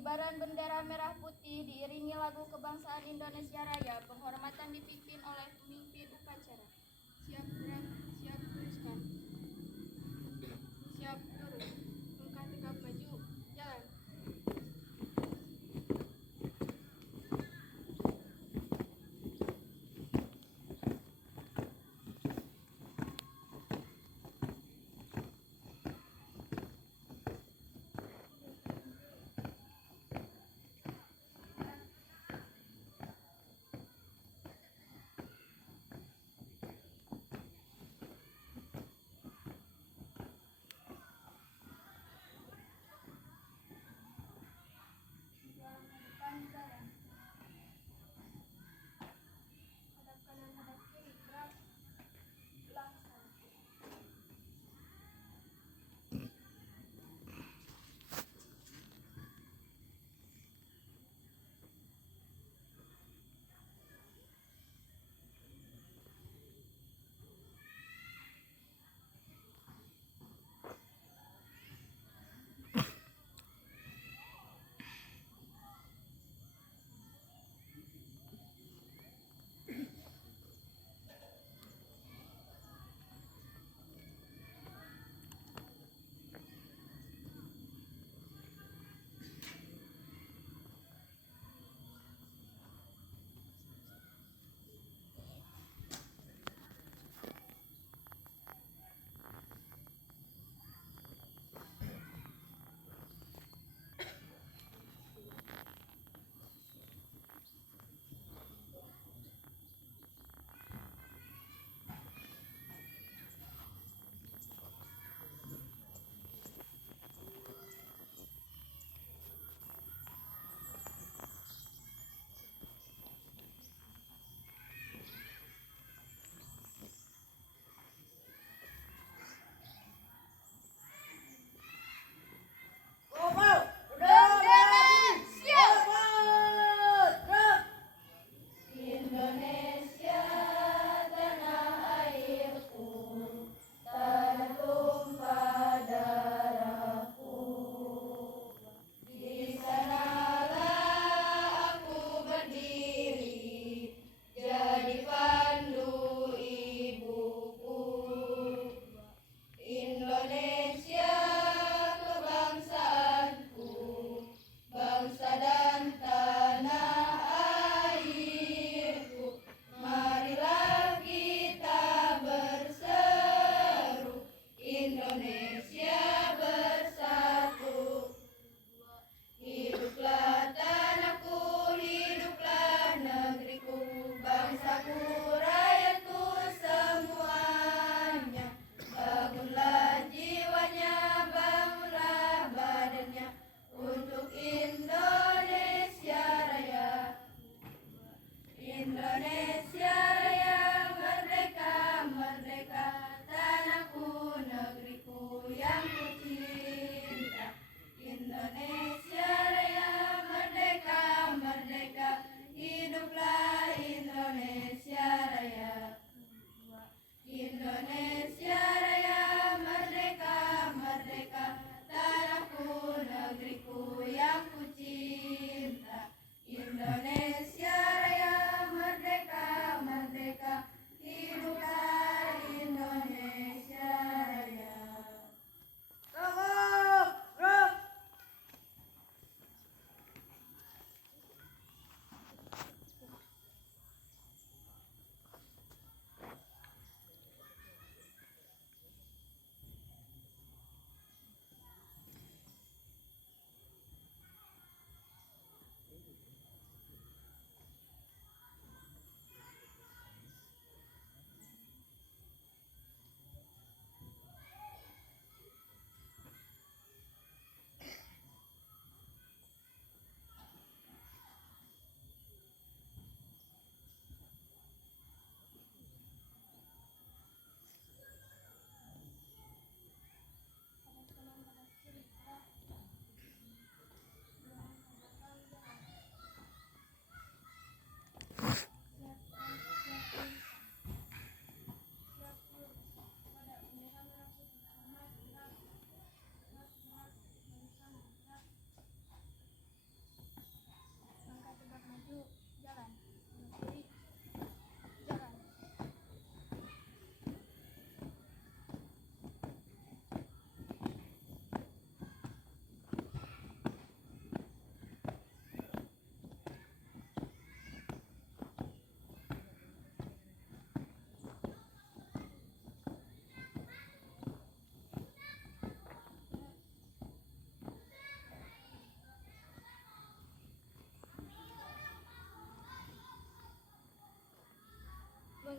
Pengibaran bendera merah putih diiringi lagu kebangsaan Indonesia Raya. Penghormatan dipimpin oleh pemimpin upacara. Siap gerak, siap luruskan. Siap lurus. Langkah tegap maju. Jalan.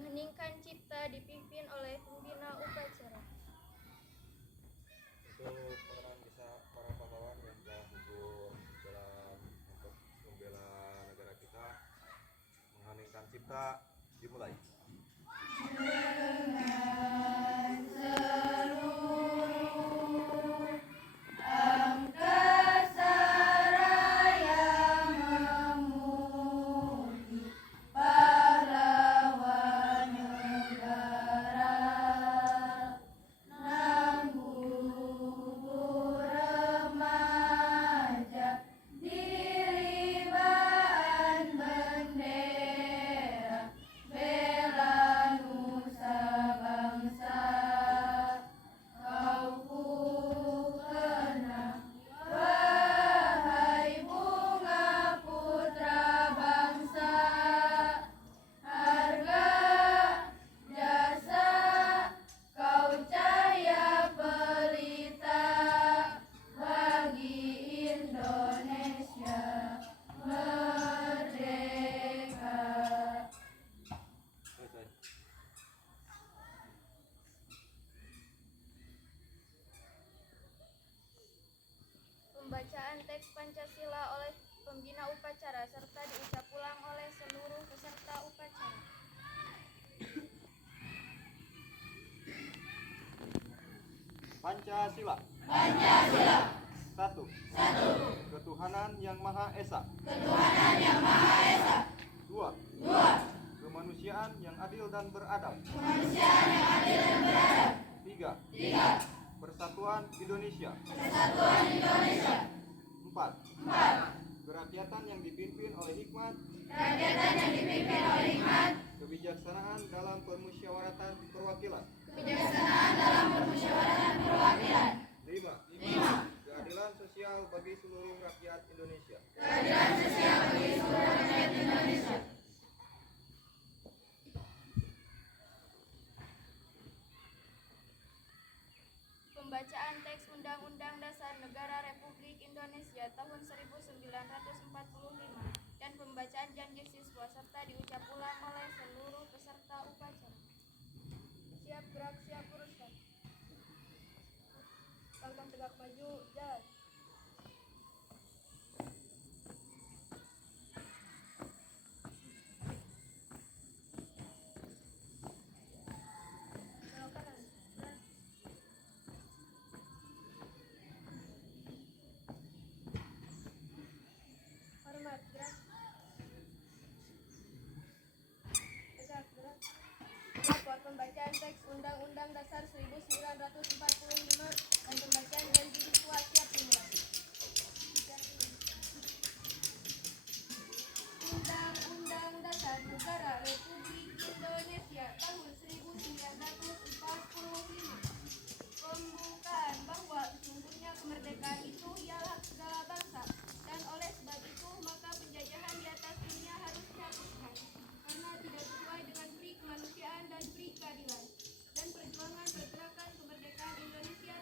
Mengheningkan cipta dipimpin oleh pembina upacara. Untuk pengenalan kisah para pahlawan yang telah gugur dalam untuk membela negara kita, mengheningkan cipta dimulai. Pembacaan teks Pancasila oleh pembina upacara serta diucap ulang oleh seluruh peserta upacara. Pancasila. Satu. Ketuhanan yang Maha Esa. Dua. Kemanusiaan yang adil dan beradab. Tiga. Persatuan Indonesia. Empat. Kerakyatan yang dipimpin oleh hikmat. Kebijaksanaan dalam permusyawaratan perwakilan. Lima. Keadilan sosial bagi seluruh rakyat Indonesia. Pembacaan teks Undang-Undang Dasar Negara Republik Indonesia tahun 1945 dan pembacaan janji siswa serta diucap ulang oleh seluruh peserta upacara. Siap gerak, siap uruskan. Langkah tegak maju, jalan. Belok kanan. Hormat, gerak. Tegak, gerak. Lapor pembacaan teks Undang-Undang Dasar 1945 dan pembacaan janji siswa siap dimulai. Undang-Undang Dasar Negara Republik Indonesia tahun 1945. Pembukaan bahwa sesungguhnya kemerdekaan itu ialah segala bangsa, dan oleh sebab itu maka penjajahan di atas dunia harus dihapuskan karena tidak sesuai dengan peri kemanusiaan dan peri keadilan. Dan perjuangan pergerakan kemerdekaan Indonesia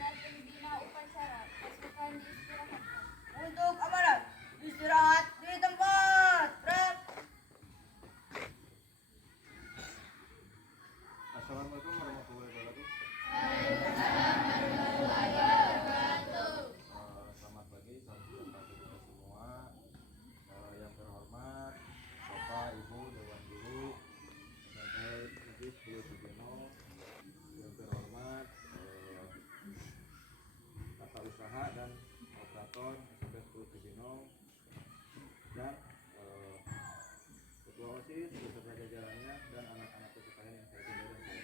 Dengan pembina upacara, pasukan diistirahatkan. Untuk amanat, istirahat di tempat. Rep. Assalamualaikum warahmatullahi wabarakatuh. Selamat pagi, salam sejahtera kita semua. Yang terhormat Bapak, Ibu, Dewan Guru, sampai Majelis Beliau Sugeno. Yang terhormat tata usaha dan operator SMP 10 Sugeno dan Ketua OSIS beserta jajarannya dan anak-anak kesukaan yang saya cintai dan saya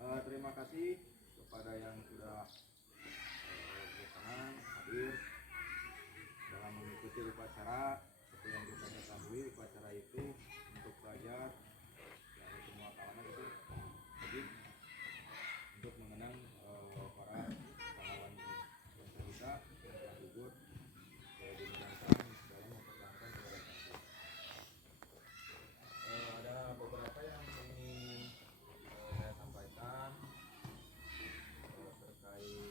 banggakan. Terima kasih kepada yang sudah berkenan hadir dalam mengikuti upacara. Seperti yang kita ketahui, upacara itu untuk pelajar dari semua kalangan itu wajib untuk mengenang para pahlawan bangsa kita yang telah gugur di medan perang dalam mempertahankan kedaulatan kita. Ada beberapa yang ingin saya sampaikan terkait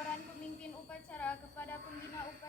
laporan pemimpin upacara kepada pembina upacara